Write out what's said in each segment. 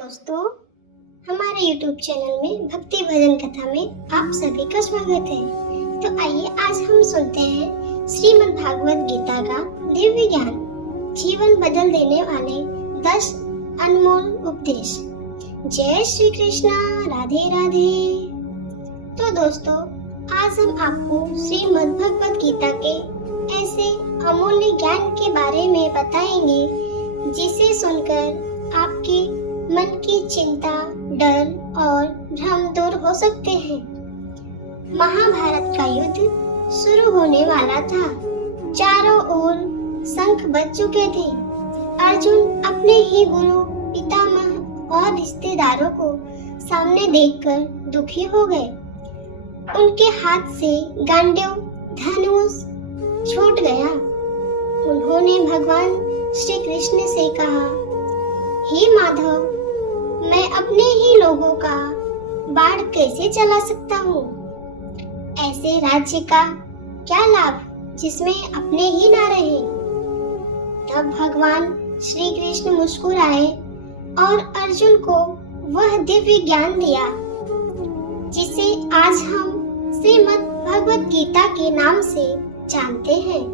दोस्तों, हमारे YouTube channel में भक्ति भजन कथा में आप सभी का स्वागत है। तो आइए आज हम सुनते हैं श्रीमद् भागवत गीता का दिव्य ज्ञान, जीवन बदल देने वाले 10 अनमोल उपदेश। जय श्री कृष्णा, राधे राधे। तो दोस्तों, आज हम आपको श्रीमद् भगवत गीता के ऐसे अमूल्य ज्ञान के बारे में बताएंगे जिसे सुनकर आपके मन की चिंता, डर और भ्रम दूर हो सकते हैं। महाभारत का युद्ध शुरू होने वाला था। चारों ओर शंख बज चुके थे। अर्जुन अपने ही गुरु, पितामह और रिश्तेदारों को सामने देखकर दुखी हो गए। उनके हाथ से गांडीव धनुष छूट गया। उन्होंने भगवान श्री कृष्ण से कहा, हे माधव, मैं अपने ही लोगों का बाढ़ कैसे चला सकता हूँ? ऐसे राज्य का क्या लाभ जिसमें अपने ही ना रहे? तब भगवान श्री कृष्ण मुस्कुराए और अर्जुन को वह दिव्य ज्ञान दिया जिसे आज हम श्रीमद् भगवत गीता के नाम से जानते हैं।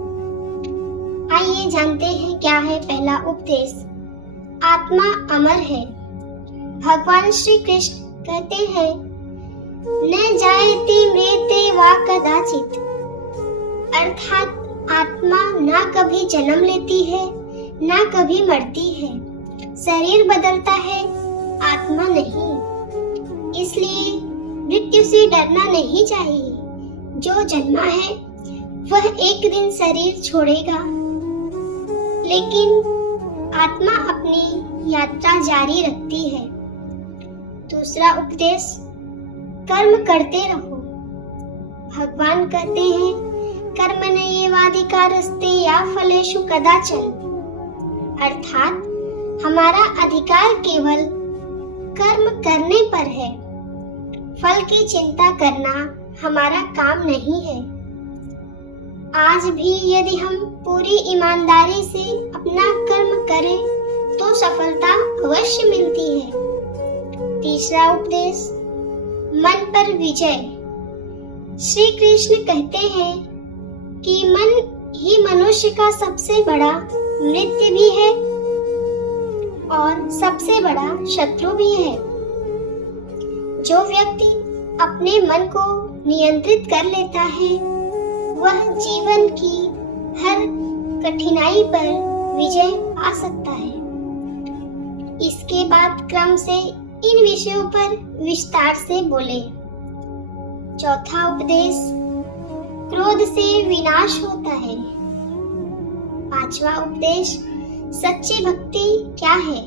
आइए जानते हैं क्या है पहला उपदेश। आत्मा अमर है। भगवान श्री कृष्ण कहते हैं, न जायते मृते वा कदाचित, अर्थात आत्मा ना कभी जन्म लेती है ना कभी मरती है। शरीर बदलता है, आत्मा नहीं। इसलिए मृत्यु से डरना नहीं चाहिए। जो जन्मा है वह एक दिन शरीर छोड़ेगा, लेकिन आत्मा अपनी यात्रा जारी रखती है। दूसरा उपदेश, कर्म करते रहो। भगवान कहते हैं, कर्मण्येवाधिकारस्ते या फलेषु कदाचन, अर्थात हमारा अधिकार केवल कर्म करने पर है। फल की चिंता करना हमारा काम नहीं है। आज भी यदि हम पूरी ईमानदारी से अपना कर्म करें तो सफलता अवश्य मिलती है। तीसरा उपदेश, मन पर विजय। श्री कृष्ण कहते हैं कि मन ही मनुष्य का सबसे बड़ा मित्र भी है और सबसे बड़ा शत्रु भी है। जो व्यक्ति अपने मन को नियंत्रित कर लेता है वह जीवन की हर कठिनाई पर विजय पा सकता है। इसके बाद क्रम से इन विषयों पर विस्तार से बोले। चौथा उपदेश, क्रोध से विनाश होता है। पांचवा उपदेश, सच्ची भक्ति क्या है?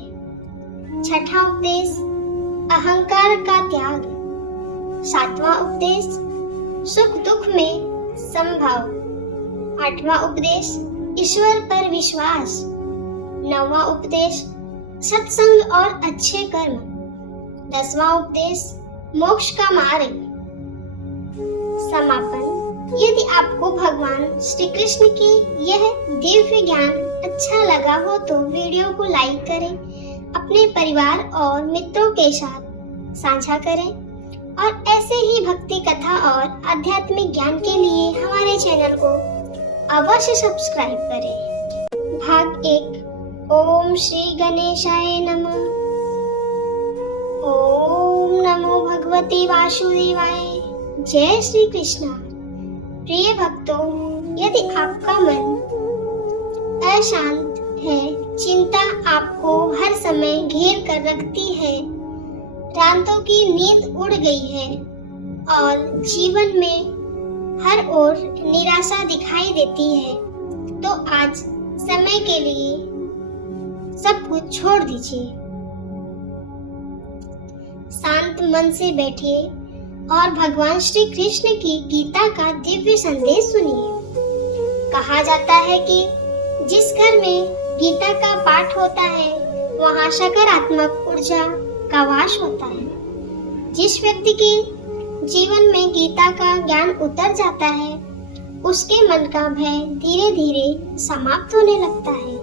छठा उपदेश, अहंकार का त्याग। सातवां उपदेश, सुख दुख में समभाव। आठवां उपदेश, ईश्वर पर विश्वास। नौवां उपदेश, सत्संग और अच्छे कर्म। 10वां उपदेश, मोक्ष का मार्ग। समापन। यदि आपको भगवान श्री कृष्ण की यह दिव्य ज्ञान अच्छा लगा हो तो वीडियो को लाइक करें, अपने परिवार और मित्रों के साथ साझा करें और ऐसे ही भक्ति कथा और आध्यात्मिक ज्ञान के लिए हमारे चैनल को अवश्य सब्सक्राइब करें। भाग 1। ओम श्री गणेशाय नमः। ओम नमो भगवते वासुदेवाय। जय श्री कृष्णा। प्रिय भक्तों, यदि आपका मन अशांत है, चिंता आपको हर समय घेर कर रखती है, रातों की नींद उड़ गई है और जीवन में हर ओर निराशा दिखाई देती है, तो आज समय के लिए सब कुछ छोड़ दीजिए। शांत मन से बैठिए और भगवान श्री कृष्ण की गीता का दिव्य संदेश सुनिए। कहा जाता है कि जिस घर में गीता का पाठ होता है वहाँ सकारात्मक ऊर्जा का वास होता है। जिस व्यक्ति के जीवन में गीता का ज्ञान उतर जाता है उसके मन का भय धीरे धीरे समाप्त होने लगता है।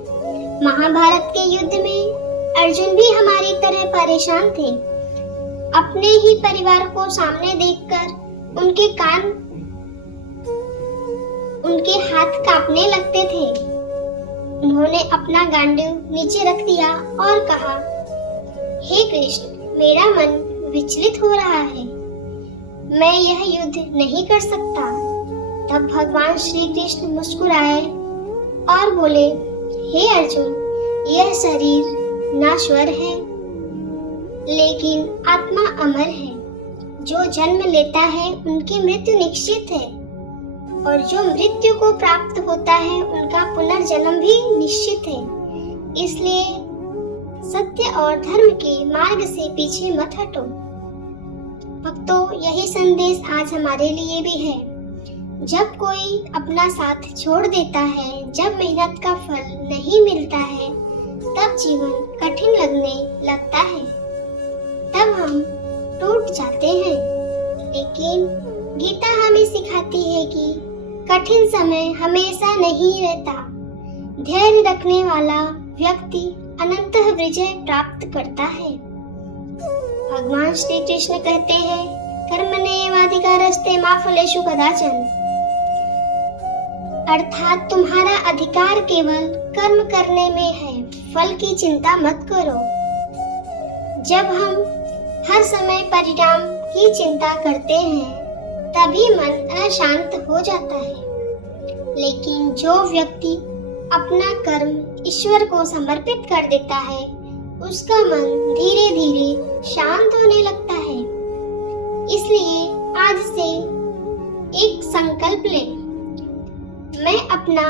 महाभारत के युद्ध में अर्जुन भी हमारी तरह परेशान थे। अपने ही परिवार को सामने देखकर उनके हाथ कांपने लगते थे। उन्होंने अपना गांडीव नीचे रख दिया और कहा, हे कृष्ण, मेरा मन विचलित हो रहा है, मैं यह युद्ध नहीं कर सकता। तब भगवान श्री कृष्ण मुस्कुराए और बोले, हे अर्जुन, यह शरीर नश्वर है, लेकिन आत्मा अमर है। जो जन्म लेता है उनकी मृत्यु निश्चित है, और जो मृत्यु को प्राप्त होता है उनका पुनर्जन्म भी निश्चित है। इसलिए सत्य और धर्म के मार्ग से पीछे मत हटो। भक्तों, यही संदेश आज हमारे लिए भी है। जब कोई अपना साथ छोड़ देता है, जब मेहनत का फल नहीं मिलता है, तब जीवन कठिन लगने लगता है, तब हम टूट जाते हैं। लेकिन गीता हमें सिखाती है कि कठिन समय हमेशा नहीं रहता। धैर्य रखने वाला व्यक्ति अनंतः विजय प्राप्त करता है। भगवान श्री कृष्ण कहते हैं, कर्मण्येवाधिकारस्ते मा फलेषु कदाचन, अर्थात तुम्हारा अधिकार केवल कर्म करने में है, फल की चिंता मत करो। जब हम हर समय परिणाम की चिंता करते हैं, तभी मन अशांत हो जाता है। लेकिन जो व्यक्ति अपना कर्म ईश्वर को समर्पित कर देता है, उसका मन धीरे धीरे शांत होने लगता है। इसलिए आज से एक संकल्प ले, मैं अपना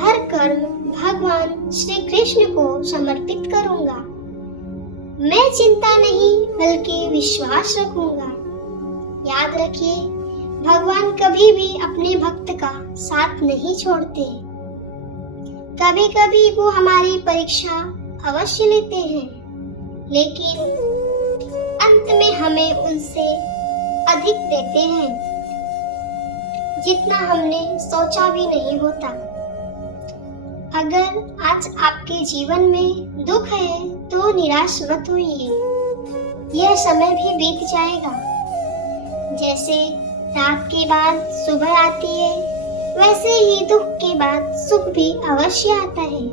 हर कर्म भगवान श्री कृष्ण को समर्पित करूंगा। मैं चिंता नहीं बल्कि विश्वास रखूंगा। याद रखिए, भगवान कभी भी अपने भक्त का साथ नहीं छोड़ते। कभी कभी वो हमारी परीक्षा अवश्य लेते हैं, लेकिन अंत में हमें उनसे अधिक देते हैं, जितना हमने सोचा भी नहीं होता। अगर आज आपके जीवन में दुख है तो निराश मत होइए, यह समय भी बीत जाएगा। जैसे रात के बाद सुबह आती है, वैसे ही दुख के बाद सुख भी अवश्य आता है।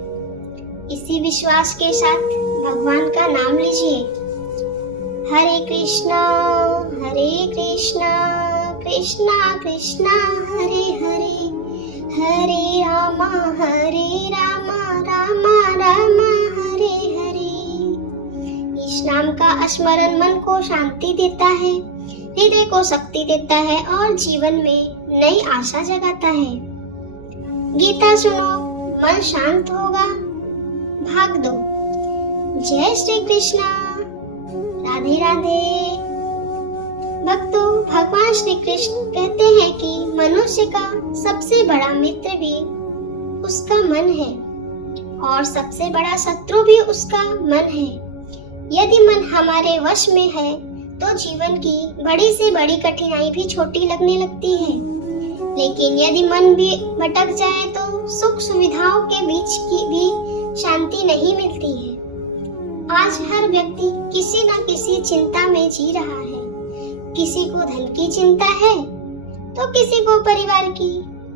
इसी विश्वास के साथ भगवान का नाम लीजिए। हरे कृष्णा कृष्णा कृष्णा हरे हरे, हरे रामा रामा रामा हरे हरे। इस नाम का स्मरण मन को शांति देता है, हृदय को शक्ति देता है और जीवन में नई आशा जगाता है। गीता सुनो, मन शांत होगा, भाग दो। जय श्री कृष्णा, राधे राधे। भक्तों, भगवान श्री कृष्ण कहते हैं कि मनुष्य का सबसे बड़ा मित्र भी उसका मन है और सबसे बड़ा शत्रु भी उसका मन है। यदि मन हमारे वश में है तो जीवन की बड़ी से बड़ी कठिनाई भी छोटी लगने लगती है। लेकिन यदि मन भी भटक जाए तो सुख सुविधाओं के बीच की भी शांति नहीं मिलती है। आज हर व्यक्ति किसी न किसी चिंता में जी रहा है। किसी को धन की चिंता है तो किसी को परिवार की,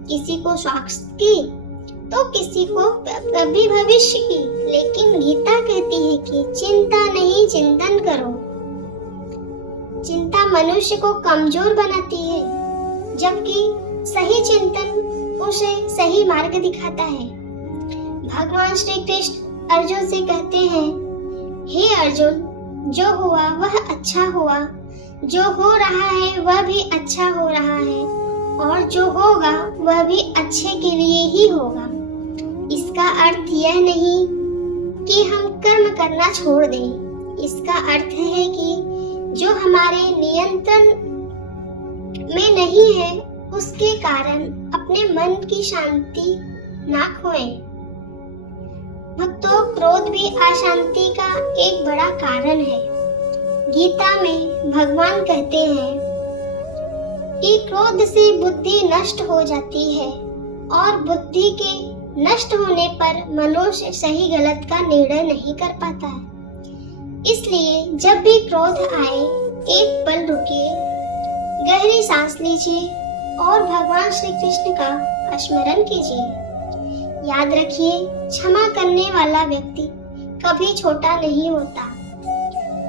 किसी को स्वास्थ्य की तो किसी को कभी भविष्य की। लेकिन गीता कहती है कि चिंता नहीं, चिंतन करो। चिंता मनुष्य को कमजोर बनाती है, जबकि सही चिंतन उसे सही मार्ग दिखाता है। भगवान श्री कृष्ण अर्जुन से कहते हैं, हे अर्जुन, जो हुआ वह अच्छा हुआ, जो हो रहा है वह भी अच्छा हो रहा है, और जो होगा वह भी अच्छे के लिए ही होगा। इसका अर्थ यह नहीं कि हम कर्म करना छोड़ दें। इसका अर्थ है कि जो हमारे नियंत्रण में नहीं है, उसके कारण अपने मन की शांति ना खोएं। भक्तों, क्रोध भी अशांति का एक बड़ा कारण है। गीता में भगवान कहते हैं कि क्रोध से बुद्धि नष्ट हो जाती है और बुद्धि के नष्ट होने पर मनुष्य सही गलत का निर्णय नहीं कर पाता है। इसलिए जब भी क्रोध आए, एक पल रुकिए, गहरी सांस लीजिए और भगवान श्री कृष्ण का स्मरण कीजिए। याद रखिए, क्षमा करने वाला व्यक्ति कभी छोटा नहीं होता।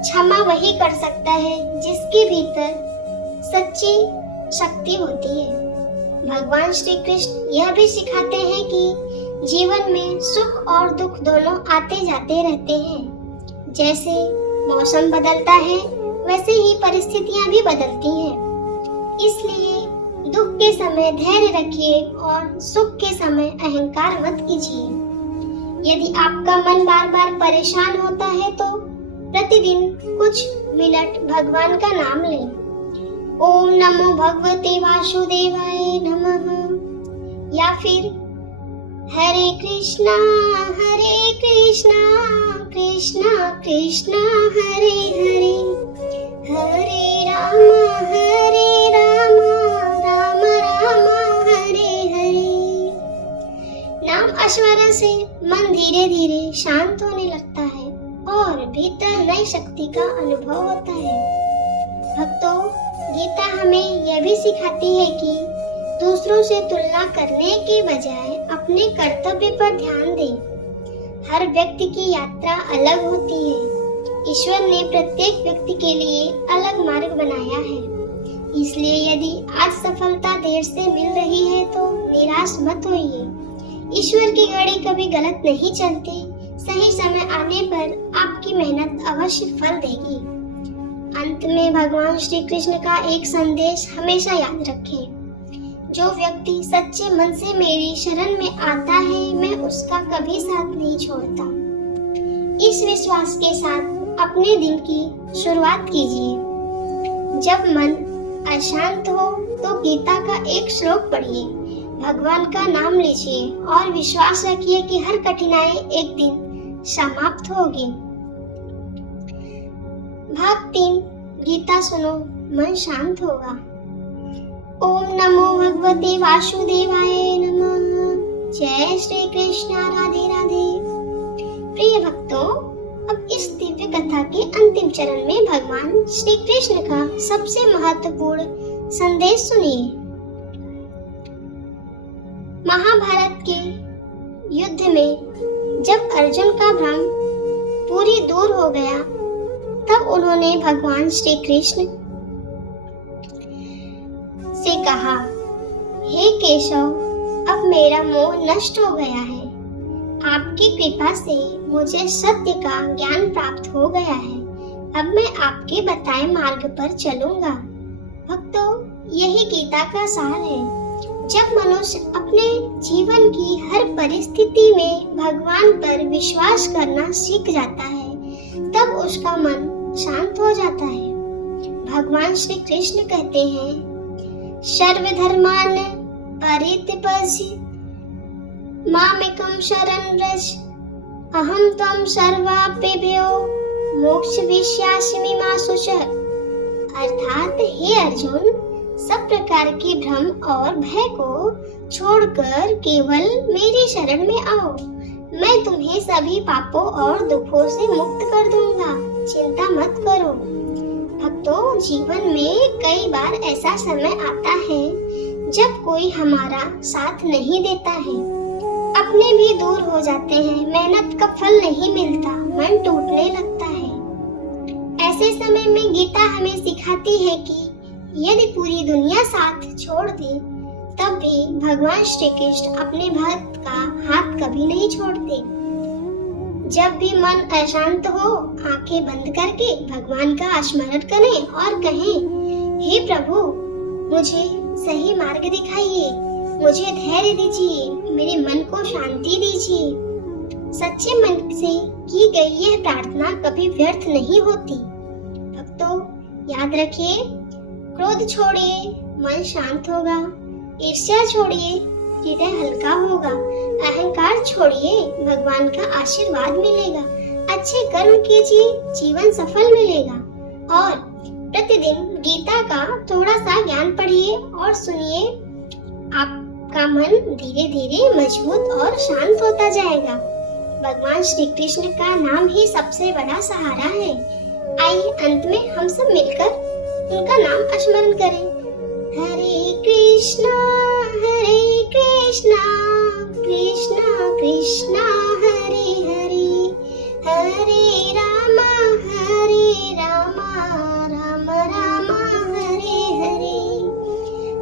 क्षमा वही कर सकता है जिसके भीतर सच्ची शक्ति होती है। भगवान श्री कृष्ण यह भी सिखाते हैं कि जीवन में सुख और दुख दोनों आते जाते रहते हैं। जैसे मौसम बदलता है, वैसे ही परिस्थितियां भी बदलती हैं। इसलिए दुख के समय धैर्य रखिए और सुख के समय अहंकार मत कीजिए। यदि आपका मन बार बार परेशान होता है तो प्रतिदिन कुछ मिनट भगवान का नाम लें। ओम नमो भगवते वासुदेवाय नमः, या फिर हरे कृष्णा कृष्णा कृष्णा हरे हरे, हरे राम राम राम हरे हरे। नाम स्मरण से मन धीरे धीरे शांत होने लगता है और भीतर नई शक्ति का अनुभव होता है। भक्तों, गीता हमें यह भी सिखाती है कि दूसरों से तुलना करने के बजाय अपने कर्तव्य पर ध्यान दें। हर व्यक्ति की यात्रा अलग होती है। ईश्वर ने प्रत्येक व्यक्ति के लिए अलग मार्ग बनाया है। इसलिए यदि आज सफलता देर से मिल रही है तो निराश मत होइए। ईश्वर की घड़ी कभी गलत नहीं चलती। सही समय आने पर आपकी मेहनत अवश्य फल देगी। अंत में भगवान श्री कृष्ण का एक संदेश हमेशा याद रखें। जो व्यक्ति सच्चे मन से मेरी शरण में आता है, मैं उसका कभी साथ नहीं छोड़ता। इस विश्वास के साथ अपने दिन की शुरुआत कीजिए। जब मन अशांत हो तो गीता का एक श्लोक पढ़िए, भगवान का नाम लीजिए और विश्वास रखिए कि हर कठिनाई एक दिन समाप्त होगी। भाग 3, गीता सुनो, मन शांत होगा। ओम नमो भगवते वासुदेवाय नमः। जय श्री कृष्ण, राधे राधे। प्रिय भक्तों, अब इस दिव्य कथा के अंतिम चरण में भगवान श्री कृष्ण का सबसे महत्वपूर्ण संदेश सुनिए। महाभारत के युद्ध में जब अर्जुन का भ्रम पूरी दूर हो गया, तब उन्होंने भगवान श्री कृष्ण से कहा, हे केशव, अब मेरा मोह नष्ट हो गया है। आपकी कृपा से मुझे सत्य का ज्ञान प्राप्त हो गया है। अब मैं आपके बताए मार्ग पर चलूंगा। भक्तों, यही गीता का सार है। जब मनुष्य अपने जीवन की हर परिस्थिति में भगवान पर विश्वास करना सीख जाता है, तब उसका मन शांत हो जाता है। भगवान श्री कृष्ण कहते हैं, सर्वधर्मान् परित्यज्य मामेकं शरणं व्रज, अहं त्वं सर्वपापेभ्यो मोक्षयिष्यामि मा शुचः। अर्थात, हे अर्जुन, सब प्रकार के भ्रम और भय को छोड़कर केवल मेरी शरण में आओ। मैं तुम्हें सभी पापों और दुखों से मुक्त कर दूंगा। चिंता मत करो। भक्तों, जीवन में कई बार ऐसा समय आता है जब कोई हमारा साथ नहीं देता है, अपने भी दूर हो जाते हैं, मेहनत का फल नहीं मिलता, मन टूटने लगता है। ऐसे समय में गीता हमें सिखाती है कि यदि पूरी दुनिया साथ छोड़ दे, तब भी भगवान श्री कृष्ण अपने भक्त का हाथ कभी नहीं छोड़ते। जब भी मन अशांत हो, आंखें बंद करके भगवान का स्मरण करें और कहें, हे प्रभु, मुझे सही मार्ग दिखाइए, मुझे धैर्य दीजिए, मेरे मन को शांति दीजिए। सच्चे मन से की गई यह प्रार्थना कभी व्यर्थ नहीं होती। भक्तों, याद रखिए, क्रोध छोड़िए, मन शांत होगा। ईर्ष्या छोड़िए, हृदय हल्का होगा। अहंकार छोड़िए, भगवान का आशीर्वाद मिलेगा। अच्छे कर्म कीजिए, जीवन सफल मिलेगा। और प्रतिदिन गीता का थोड़ा सा ज्ञान पढ़िए और सुनिए। आपका मन धीरे धीरे मजबूत और शांत होता जाएगा। भगवान श्री कृष्ण का नाम ही सबसे बड़ा सहारा है। आइए अंत में हम सब मिलकर उनका नाम स्मरण करें। हरे कृष्णा कृष्णा कृष्णा हरे हरे, हरे रामा राम राम हरे हरे,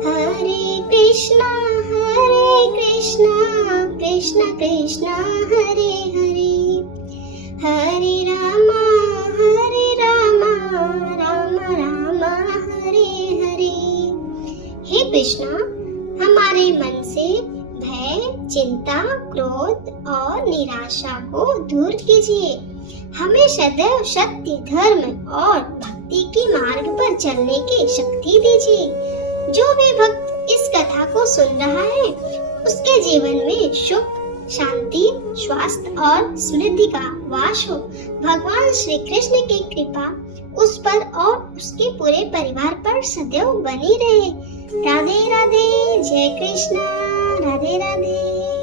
हरे कृष्णा कृष्ण कृष्ण हरे हरे, हरे रामा राम राम हरे हरे। हे कृष्णा, हमारे मन से भय, चिंता, क्रोध और निराशा को दूर कीजिए। हमें सदैव सत्य, धर्म और भक्ति के मार्ग पर चलने की शक्ति दीजिए। जो भी भक्त इस कथा को सुन रहा है, उसके जीवन में सुख, शांति, स्वास्थ्य और समृद्धि का वास हो। भगवान श्री कृष्ण की कृपा उस पर और उसके पूरे परिवार पर सदैव बनी रहे। राधे राधे, जय कृष्ण, राधे राधे।